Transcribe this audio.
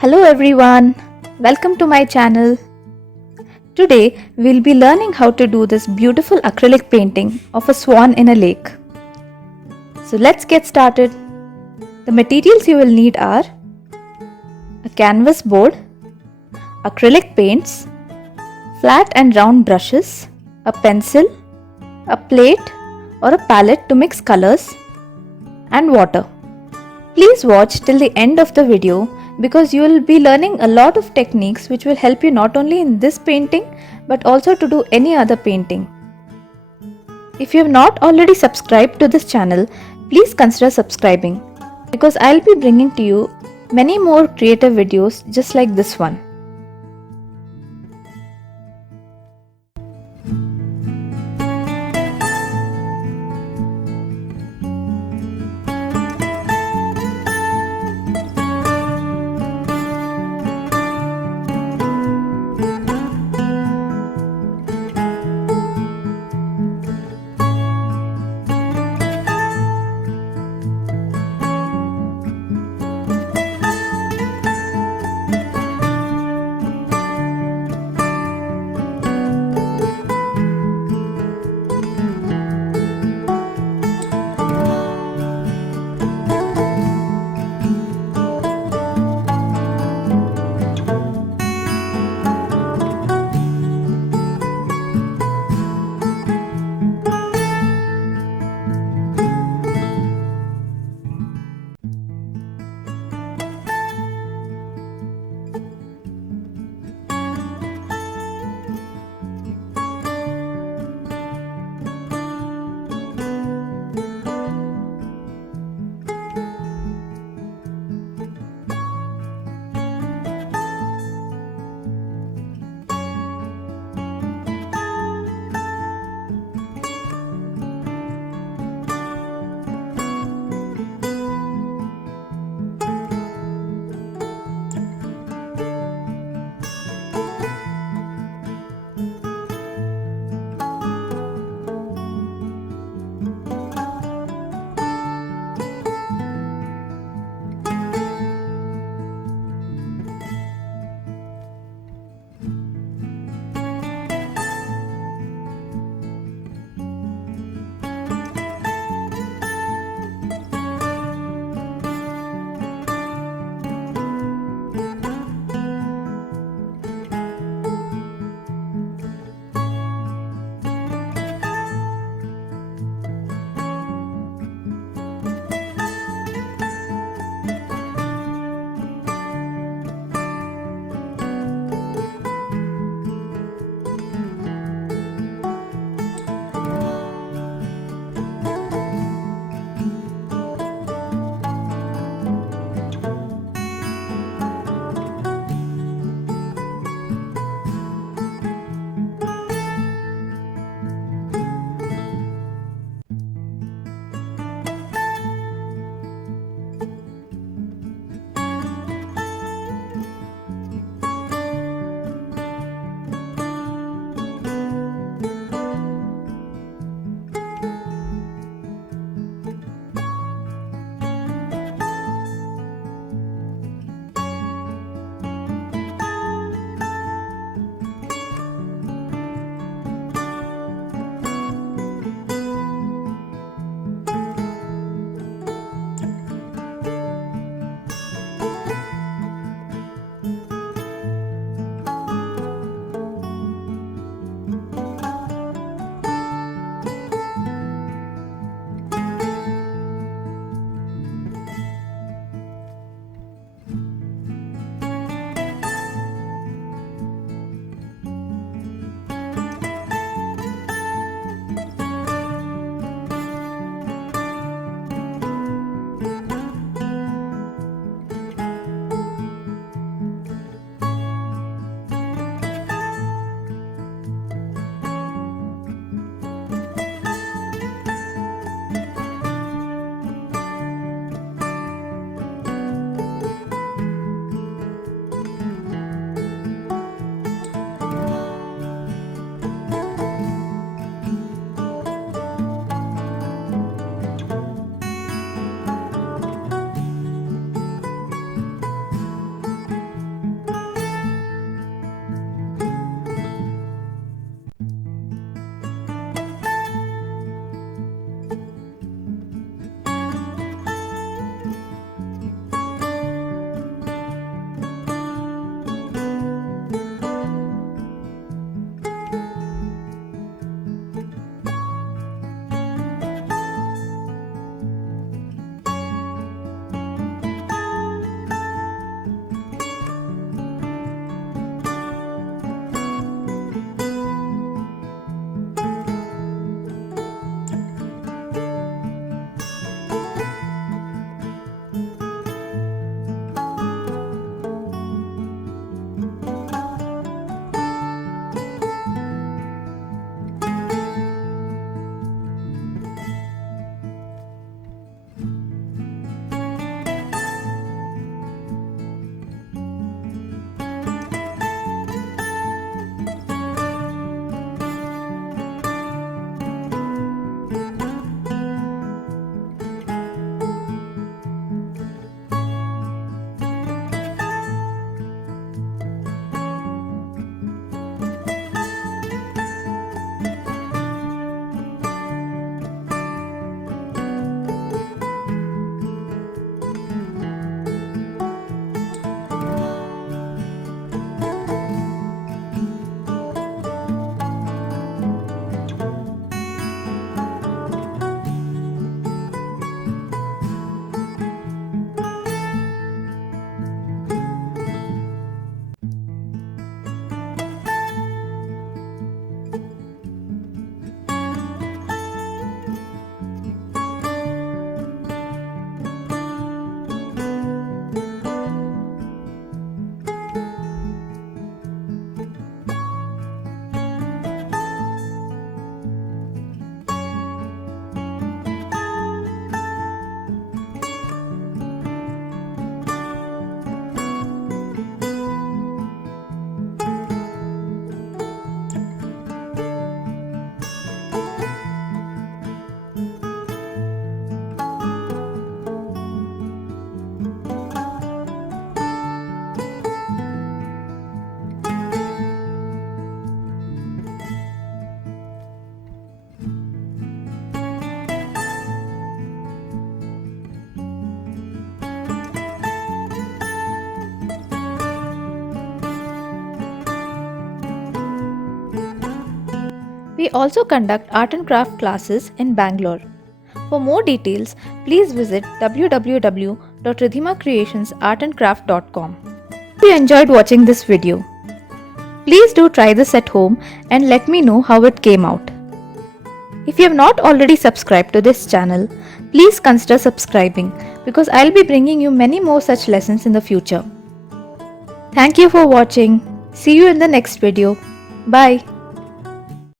Hello everyone, welcome to my channel. Today we'll be learning how to do this beautiful acrylic painting of a swan in a lake. So let's get started. The materials you will need are a canvas board, acrylic paints, flat and round brushes, a pencil, a plate or a palette to mix colors, and water. Please watch till the end of the video because you will be learning a lot of techniques which will help you not only in this painting but also to do any other painting. If you have not already subscribed to this channel, please consider subscribing because I'll be bringing to you many more creative videos just like this one. We also conduct art and craft classes in Bangalore. For more details, please visit www.ridhimaacreationsartandcraft.com. If you enjoyed watching this video, please do try this at home and let me know how it came out. If you have not already subscribed to this channel, please consider subscribing because I'll be bringing you many more such lessons in the future. Thank you for watching. See you in the next video. Bye.